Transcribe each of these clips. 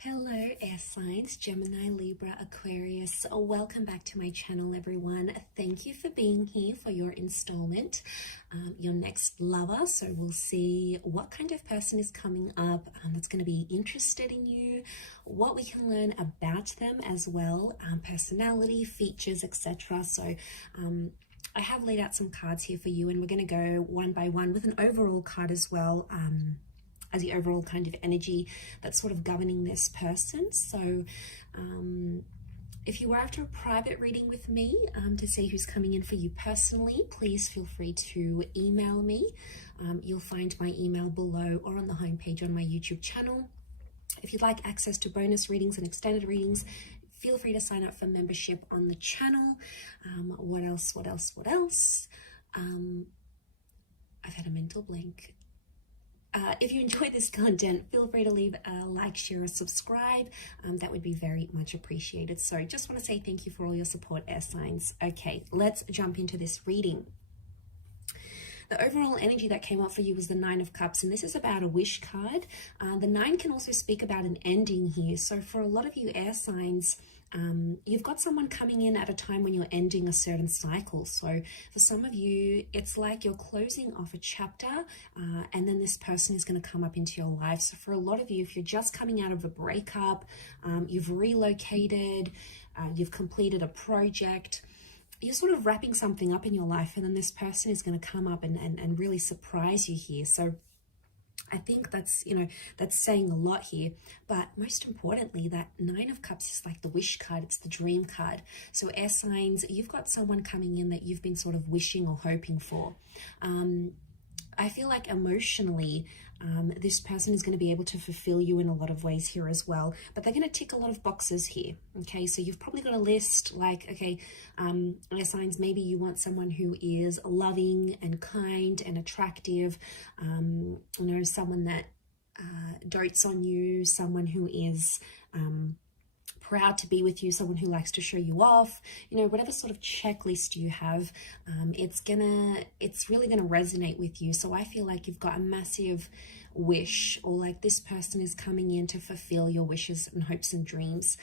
Hello, air signs, Gemini, Libra, Aquarius. Welcome back to my channel, everyone. Thank you for being here for your installment, your next lover. So we'll see what kind of person is coming up that's going to be interested in you, what we can learn about them as well, personality, features, etc. So I have laid out some cards here for you, and we're going to go one by one with an overall card as well. As the overall kind of energy that's sort of governing this person. So if you were after a private reading with me to see who's coming in for you personally, please feel free to email me. You'll find my email below or on the homepage on my YouTube channel. If you'd like access to bonus readings and extended readings, feel free to sign up for membership on the channel. What else? I've had a mental blank. If you enjoyed this content, feel free to leave a like, share, or subscribe. That would be very much appreciated. So just want to say thank you for all your support, air signs. Okay, let's jump into this reading. The overall energy that came up for you was the Nine of Cups, and this is about a wish card. The Nine can also speak about an ending here. So for a lot of you air signs, you've got someone coming in at a time when you're ending a certain cycle. So for some of you, it's like you're closing off a chapter and then this person is going to come up into your life. So for a lot of you, if you're just coming out of a breakup, you've relocated, you've completed a project, you're sort of wrapping something up in your life, and then this person is going to come up and really surprise you here. So I think that's, that's saying a lot here. But most importantly, that Nine of Cups is like the wish card. It's the dream card. So air signs, you've got someone coming in that you've been sort of wishing or hoping for. I feel like emotionally, this person is going to be able to fulfill you in a lot of ways here as well, but they're going to tick a lot of boxes here. Okay, so you've probably got a list like, okay, air signs, maybe you want someone who is loving and kind and attractive, someone that dotes on you, someone who is proud to be with you, someone who likes to show you off, whatever sort of checklist you have, it's really gonna resonate with you. So I feel like you've got a massive wish, or like this person is coming in to fulfill your wishes and hopes and dreams.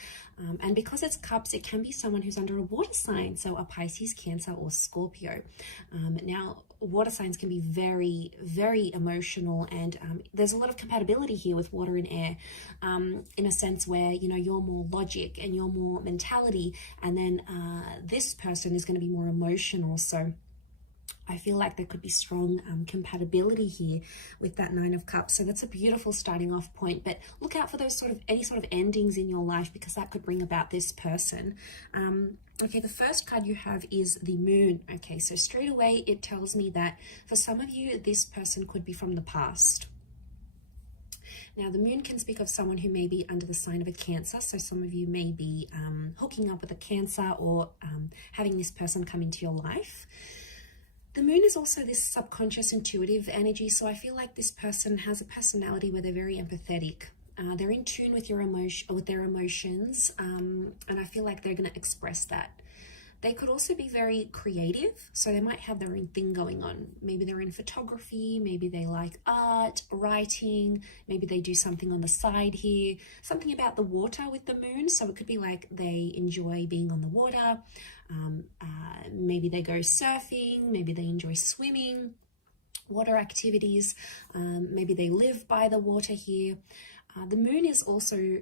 And because it's cups, it can be someone who's under a water sign, so a Pisces, Cancer, or Scorpio. Now, water signs can be very, very emotional, and there's a lot of compatibility here with water and air, in a sense where, you're more logic and you're more mentality, and then this person is going to be more emotional. So I feel like there could be strong compatibility here with that Nine of Cups. So that's a beautiful starting off point, but look out for those any sort of endings in your life, because that could bring about this person. Okay, the first card you have is the Moon. Okay, so straight away it tells me that for some of you, this person could be from the past. Now, the Moon can speak of someone who may be under the sign of a Cancer. So some of you may be hooking up with a Cancer, or having this person come into your life. The Moon is also this subconscious intuitive energy. So I feel like this person has a personality where they're very empathetic. They're in tune with their emotions, and I feel like they're going to express that. They could also be very creative, so they might have their own thing going on. Maybe they're in photography, maybe they like art, writing, maybe they do something on the side here, something about the water with the Moon. So it could be like they enjoy being on the water, maybe they go surfing, maybe they enjoy swimming, water activities, maybe they live by the water here. The Moon is also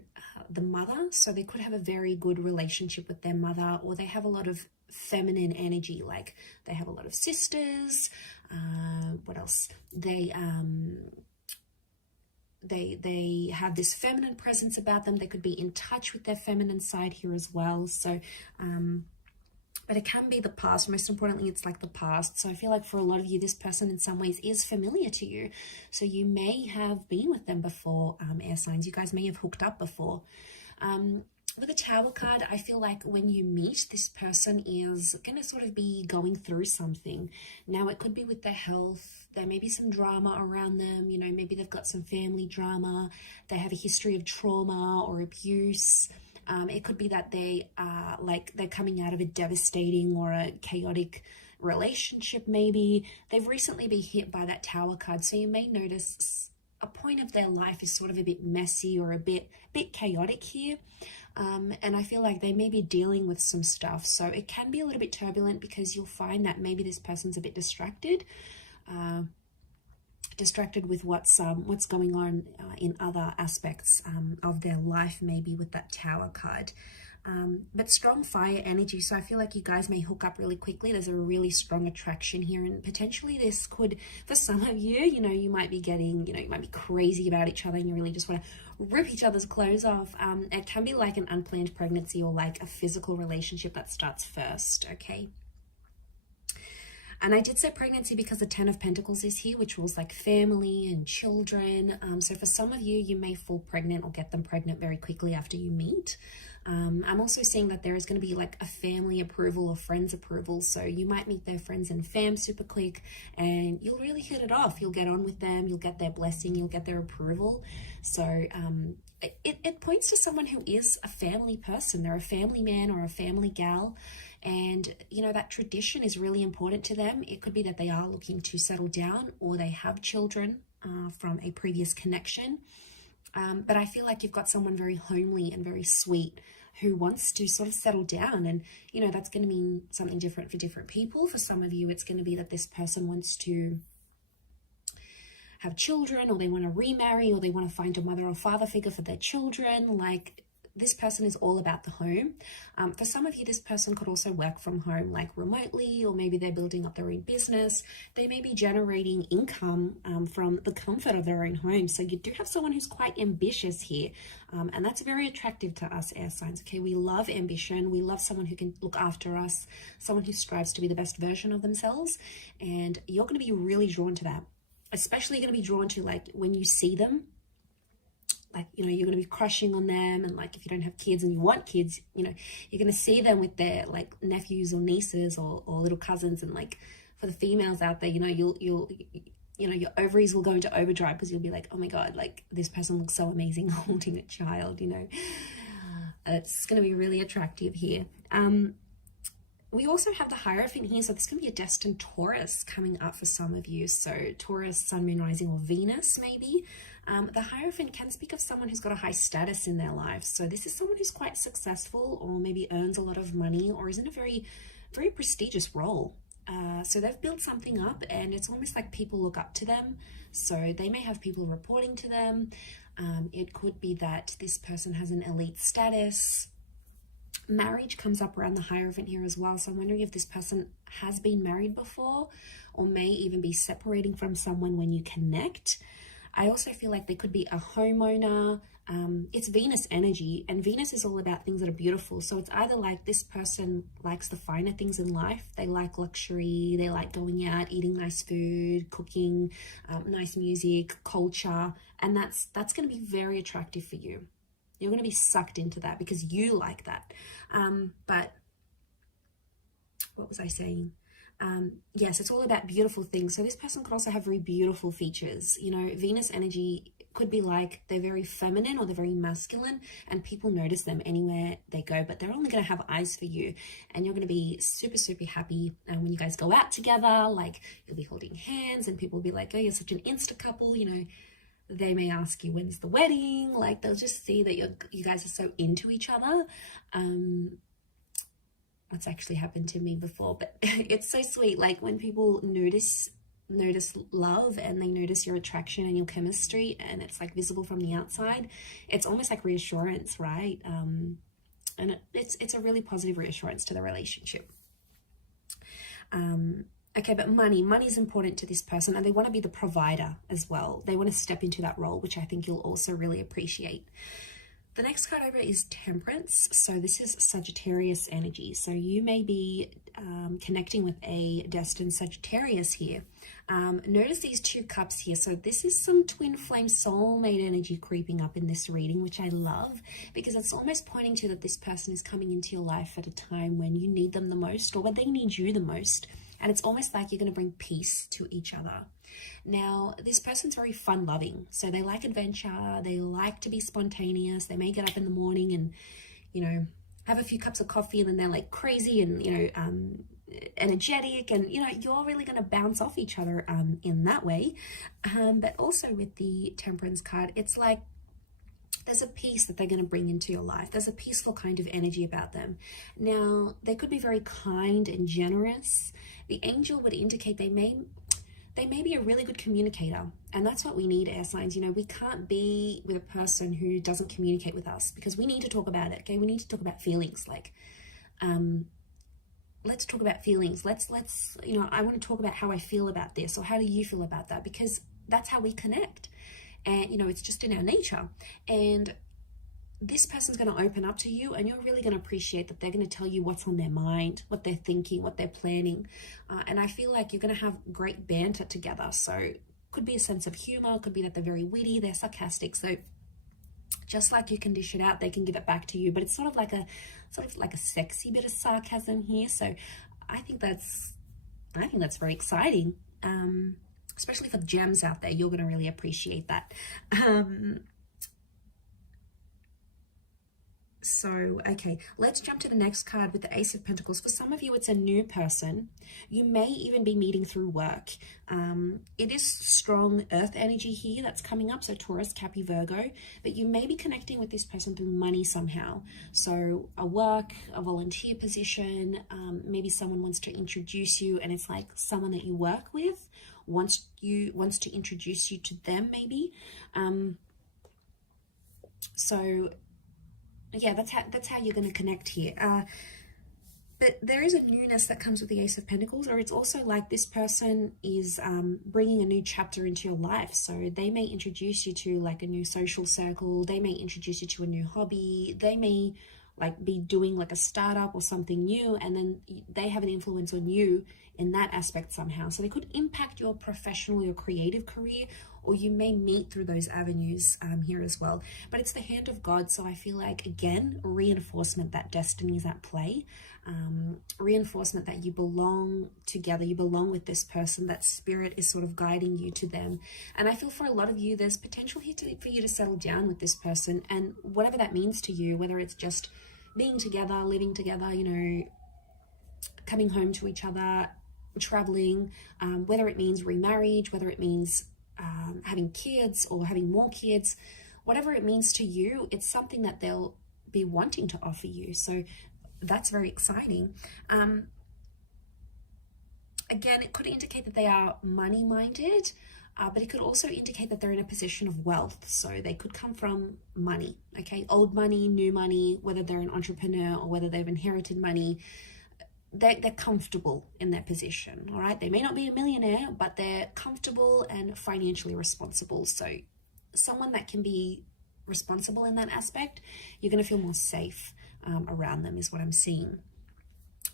the mother, so they could have a very good relationship with their mother, or they have a lot of feminine energy, like they have a lot of sisters. What else? They have this feminine presence about them. They could be in touch with their feminine side here as well. So but it can be the past. Most importantly, it's like the past. So I feel like for a lot of you, this person in some ways is familiar to you. So you may have been with them before, air signs. You guys may have hooked up before. With the Tower card, I feel like when you meet, this person is going to sort of be going through something. Now, it could be with their health. There may be some drama around them. Maybe they've got some family drama. They have a history of trauma or abuse. It could be that they are they're coming out of a devastating or a chaotic relationship. Maybe they've recently been hit by that Tower card. So you may notice a point of their life is sort of a bit messy or a bit chaotic here. And I feel like they may be dealing with some stuff. So it can be a little bit turbulent because you'll find that maybe this person's a bit distracted. Distracted with what's going on in other aspects of their life, maybe with that Tower card. But strong fire energy, so I feel like you guys may hook up really quickly. There's a really strong attraction here, and potentially this could, for some of you, you know, you might be getting, you know, you might be crazy about each other and you really just want to rip each other's clothes off. It can be like an unplanned pregnancy or like a physical relationship that starts first, okay? And I did say pregnancy because the 10 of Pentacles is here, which rules like family and children. So for some of you, you may fall pregnant or get them pregnant very quickly after you meet. I'm also seeing that there is going to be like a family approval or friends approval. So you might meet their friends and fam super quick and you'll really hit it off. You'll get on with them. You'll get their blessing. You'll get their approval. So it points to someone who is a family person. They're a family man or a family gal. And, you know, that tradition is really important to them. It could be that they are looking to settle down or they have children from a previous connection. But I feel like you've got someone very homely and very sweet who wants to sort of settle down. And, you know, that's going to mean something different for different people. For some of you, it's going to be that this person wants to have children, or they want to remarry, or they want to find a mother or father figure for their children. Like, this person is all about the home. For some of you, this person could also work from home, like remotely, or maybe they're building up their own business. They may be generating income from the comfort of their own home. So you do have someone who's quite ambitious here. And that's very attractive to us air signs. Okay, we love ambition. We love someone who can look after us, someone who strives to be the best version of themselves. And you're going to be really drawn to that. Especially going to be drawn to, like, when you see them, like, you know, you're going to be crushing on them. And like, if you don't have kids and you want kids, you know, you're going to see them with their like nephews or nieces or little cousins. And like, for the females out there, you know, you'll you know, your ovaries will go into overdrive because you'll be like, oh my God, like, this person looks so amazing holding a child, you know. It's going to be really attractive here. We also have the Hierophant here, so this can be a destined Taurus coming up for some of you. So Taurus, Sun, Moon, Rising, or Venus maybe. The Hierophant can speak of someone who's got a high status in their life. So this is someone who's quite successful, or maybe earns a lot of money, or is in a very, very prestigious role. So they've built something up, and it's almost like people look up to them. So they may have people reporting to them. It could be that this person has an elite status. Marriage comes up around the Hierophant here as well. So I'm wondering if this person has been married before, or may even be separating from someone when you connect. I also feel like they could be a homeowner. It's Venus energy, and Venus is all about things that are beautiful. So it's either like this person likes the finer things in life. They like luxury. They like going out, eating nice food, cooking, nice music, culture. And that's going to be very attractive for you. You're going to be sucked into that because you like that. But what was I saying? Yes, it's all about beautiful things. So this person could also have very beautiful features. You know, Venus energy could be like they're very feminine or they're very masculine, and people notice them anywhere they go, but they're only going to have eyes for you, and you're going to be super, super happy when you guys go out together. Like, you'll be holding hands and people will be like, oh, you're such an insta couple, you know. They may ask you, when's the wedding? Like, they'll just see that you guys are so into each other. What's actually happened to me before, but it's so sweet. Like, when people notice love, and they notice your attraction and your chemistry, and it's like visible from the outside, it's almost like reassurance, right? And it's a really positive reassurance to the relationship. Okay, but money is important to this person, and they want to be the provider as well. They want to step into that role, which I think you'll also really appreciate. The next card over is Temperance. So this is Sagittarius energy. So you may be connecting with a destined Sagittarius here. Notice these two cups here. So this is some twin flame soulmate energy creeping up in this reading, which I love, because it's almost pointing to that this person is coming into your life at a time when you need them the most, or when they need you the most. And it's almost like you're going to bring peace to each other. Now, this person's very fun-loving. So they like adventure. They like to be spontaneous. They may get up in the morning and, you know, have a few cups of coffee, and then they're like crazy and, you know, energetic, and you know, you're really going to bounce off each other in that way. But also with the Temperance card, it's like there's a peace that they're going to bring into your life. There's a peaceful kind of energy about them. Now, they could be very kind and generous. The angel would indicate they may be a really good communicator, and that's what we need, air signs. You know, we can't be with a person who doesn't communicate with us, because we need to talk about it. Okay, we need to talk about feelings. Like, let's talk about feelings. Let's you know, I want to talk about how I feel about this, or how do you feel about that, because that's how we connect. And you know, it's just in our nature. And this person's going to open up to you, and you're really going to appreciate that they're going to tell you what's on their mind, what they're thinking, what they're planning. And I feel like you're going to have great banter together. So could be a sense of humor, could be that they're very witty, they're sarcastic. So just like you can dish it out, they can give it back to you. But it's sort of like a sexy bit of sarcasm here. So I think that's very exciting. Especially for the gems out there, you're going to really appreciate that. So, okay, let's jump to the next card with the Ace of Pentacles. For some of you, it's a new person. You may even be meeting through work. It is strong earth energy here that's coming up, so Taurus, Capi, Virgo. But you may be connecting with this person through money somehow. So a work, a volunteer position, maybe someone wants to introduce you, and it's like someone that you work with wants to introduce you to them, maybe. So yeah, that's how you're going to connect here. But there is a newness that comes with the Ace of Pentacles, or it's also like this person is bringing a new chapter into your life. So they may introduce you to like a new social circle. They may introduce you to a new hobby. They may like be doing like a startup or something new, and then they have an influence on you in that aspect somehow. So they could impact your professional or creative career, or you may meet through those avenues here as well. But it's the hand of God, so I feel like, again, reinforcement that destiny is at play. Reinforcement that you belong together, you belong with this person, that spirit is sort of guiding you to them. And I feel for a lot of you, there's potential here for you to settle down with this person, and whatever that means to you, whether it's just being together, living together, you know, coming home to each other, traveling, whether it means remarriage, whether it means having kids or having more kids, whatever it means to you, it's something that they'll be wanting to offer you. So that's very exciting. Again, it could indicate that they are money minded, but it could also indicate that they're in a position of wealth. So they could come from money, okay? Old money, new money, whether they're an entrepreneur or whether they've inherited money. They're comfortable in their position, all right? They may not be a millionaire, but they're comfortable and financially responsible. So someone that can be responsible in that aspect, you're going to feel more safe around them is what I'm seeing.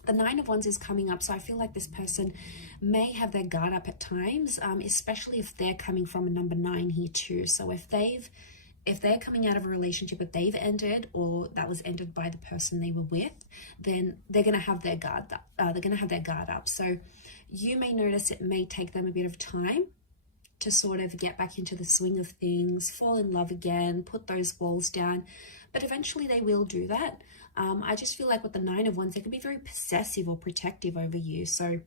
The Nine of Wands is coming up, so I feel like this person may have their guard up at times, especially if they're coming from a number 9 here too. So if they're coming out of a relationship that they've ended, or that was ended by the person they were with, then they're going to have their guard up. So you may notice it may take them a bit of time to sort of get back into the swing of things, fall in love again, put those walls down, but eventually they will do that. I just feel like with the Nine of Wands, they could be very possessive or protective over you. So,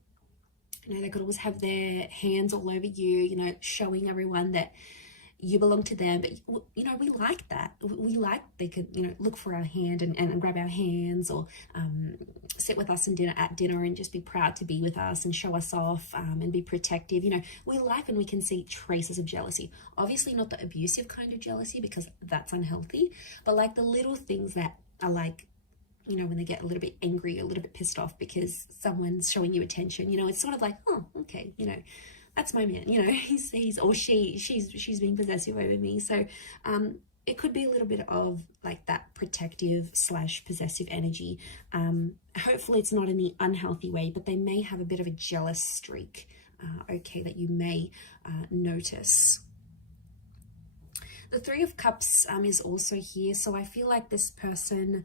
you know, they could always have their hands all over you, you know, showing everyone that you belong to them. But, you know, we like that. We like they could, you know, look for our hand and grab our hands, or sit with us at dinner and just be proud to be with us and show us off, and be protective. You know, we like when we can see traces of jealousy. Obviously not the abusive kind of jealousy, because that's unhealthy, but like the little things that are like, you know, when they get a little bit angry, a little bit pissed off because someone's showing you attention, you know, it's sort of like, oh, okay, you know, that's my man, you know, he's or she's being possessive over me. So it could be a little bit of like that protective / possessive energy. Hopefully it's not in the unhealthy way, but they may have a bit of a jealous streak, okay, that you may notice. The Three of Cups is also here. So I feel like this person,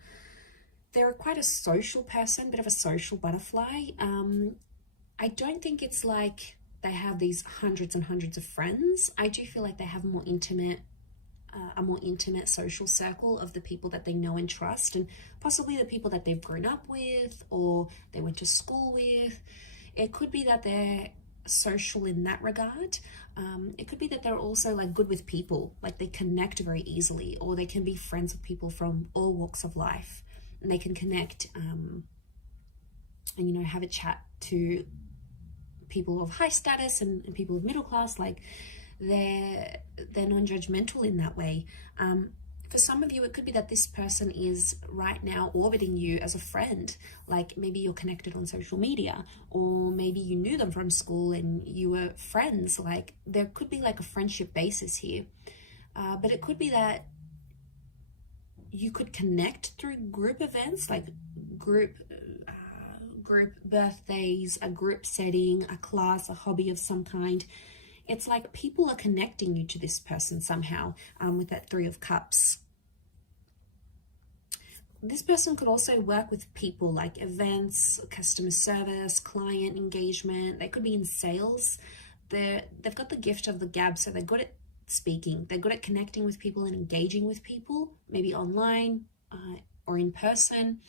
they're quite a social person, bit of a social butterfly. I don't think it's like they have these hundreds and hundreds of friends. I do feel like they have more intimate a more intimate social circle of the people that they know and trust, and possibly the people that they've grown up with or they went to school with. It could be that they're social in that regard. It could be that they're also like good with people, like they connect very easily, or they can be friends with people from all walks of life, and they can connect and, you know, have a chat to people of high status and people of middle class. Like they're non-judgmental in that way. For some of you, it could be that this person is right now orbiting you as a friend. Like maybe you're connected on social media, or maybe you knew them from school and you were friends. Like there could be like a friendship basis here. But it could be that you could connect through group events, like group birthdays, a group setting, a class, a hobby of some kind. It's like people are connecting you to this person somehow, with that Three of Cups. This person could also work with people, like events, customer service, client engagement. They could be in sales. They've got the gift of the gab, so they're good at speaking. They're good at connecting with people and engaging with people, maybe online or in person.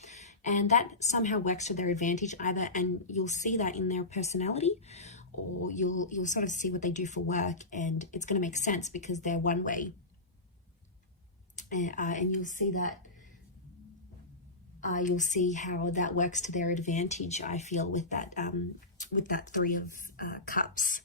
And that somehow works to their advantage either, and you'll see that in their personality, or you'll sort of see what they do for work, and it's going to make sense because they're one way. And you'll see that you'll see how that works to their advantage, I feel, with that Three of Cups.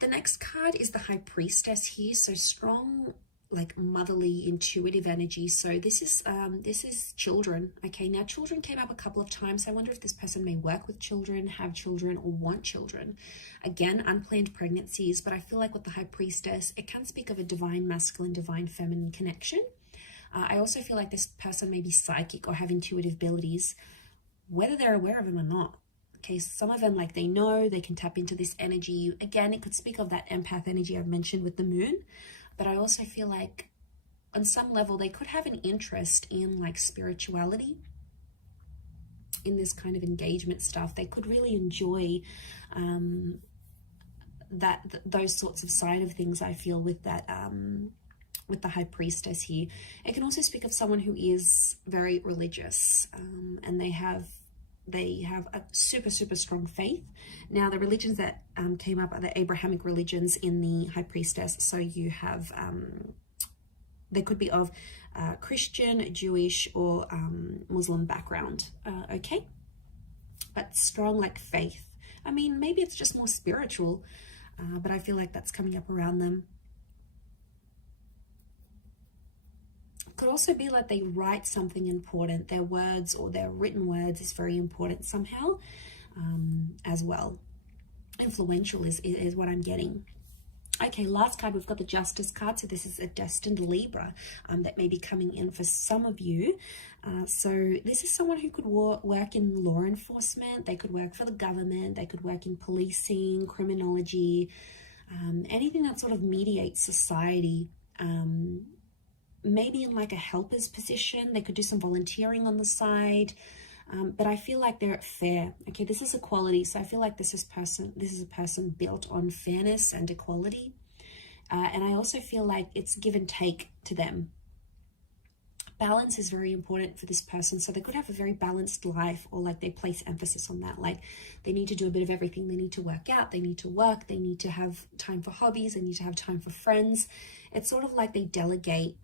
The next card is the High Priestess here. So strong, like motherly, intuitive energy. So this is children. Okay, now children came up a couple of times. I wonder if this person may work with children, have children, or want children. Again, unplanned pregnancies, but I feel like with the High Priestess, it can speak of a divine masculine, divine feminine connection. I also feel like this person may be psychic or have intuitive abilities, whether they're aware of them or not. Okay, some of them, like they know, they can tap into this energy. Again, it could speak of that empath energy I've mentioned with the moon. But I also feel like on some level, they could have an interest in like spirituality, in this kind of engagement stuff. They could really enjoy those sorts of side of things, I feel, with that, with the High Priestess here. It can also speak of someone who is very religious, and they have a super strong faith. Now the religions that came up are the Abrahamic religions in the High Priestess. So you have they could be of Christian, Jewish, or Muslim background. Okay, but strong like faith. I mean, maybe it's just more spiritual, but I feel like that's coming up around them. Could also be like they write something important. Their words or their written words is very important somehow, as well. Influential is what I'm getting. Okay, last card, we've got the Justice card. So this is a destined Libra that may be coming in for some of you. So this is someone who could work in law enforcement. They could work for the government. They could work in policing, criminology, anything that sort of mediates society. Maybe in like a helper's position. They could do some volunteering on the side. But I feel like they're fair. Okay, this is equality. So I feel like this is a person built on fairness and equality. And I also feel like it's give and take to them. Balance is very important for this person. So they could have a very balanced life, or like they place emphasis on that. Like they need to do a bit of everything. They need to work out, they need to work, they need to have time for hobbies, they need to have time for friends. It's sort of like they delegate.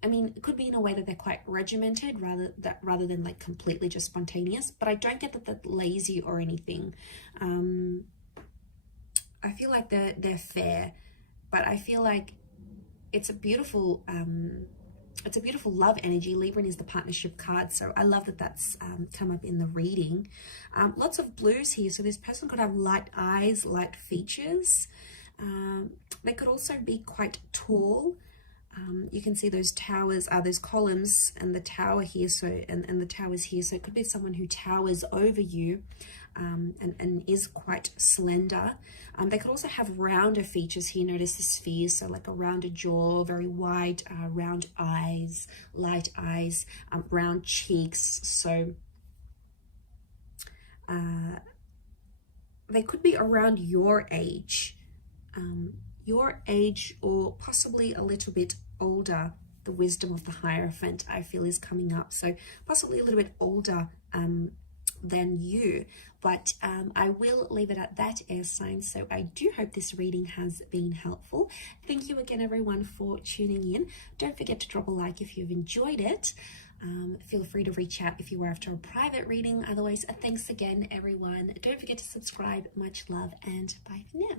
I mean, it could be in a way that they're quite regimented rather than like completely just spontaneous, but I don't get that they're lazy or anything. I feel like they're fair, but I feel like it's a beautiful love energy. Libra is the partnership card, so I love that that's come up in the reading. Lots of blues here, so this person could have light eyes, light features. They could also be quite tall. You can see those towers, those columns, and the tower here. So and the towers here. So it could be someone who towers over you, and is quite slender. They could also have rounder features here. Notice the spheres, so like a rounder jaw, very wide, round eyes, light eyes, round cheeks. So they could be around your age, or possibly a little bit older. The wisdom of the Hierophant, I feel, is coming up. So possibly a little bit older than you, but I will leave it at that, air signs. So I do hope this reading has been helpful. Thank you again, everyone, for tuning in. Don't forget to drop a like if you've enjoyed it. Feel free to reach out if you were after a private reading. Otherwise, thanks again, everyone. Don't forget to subscribe. Much love, and bye for now.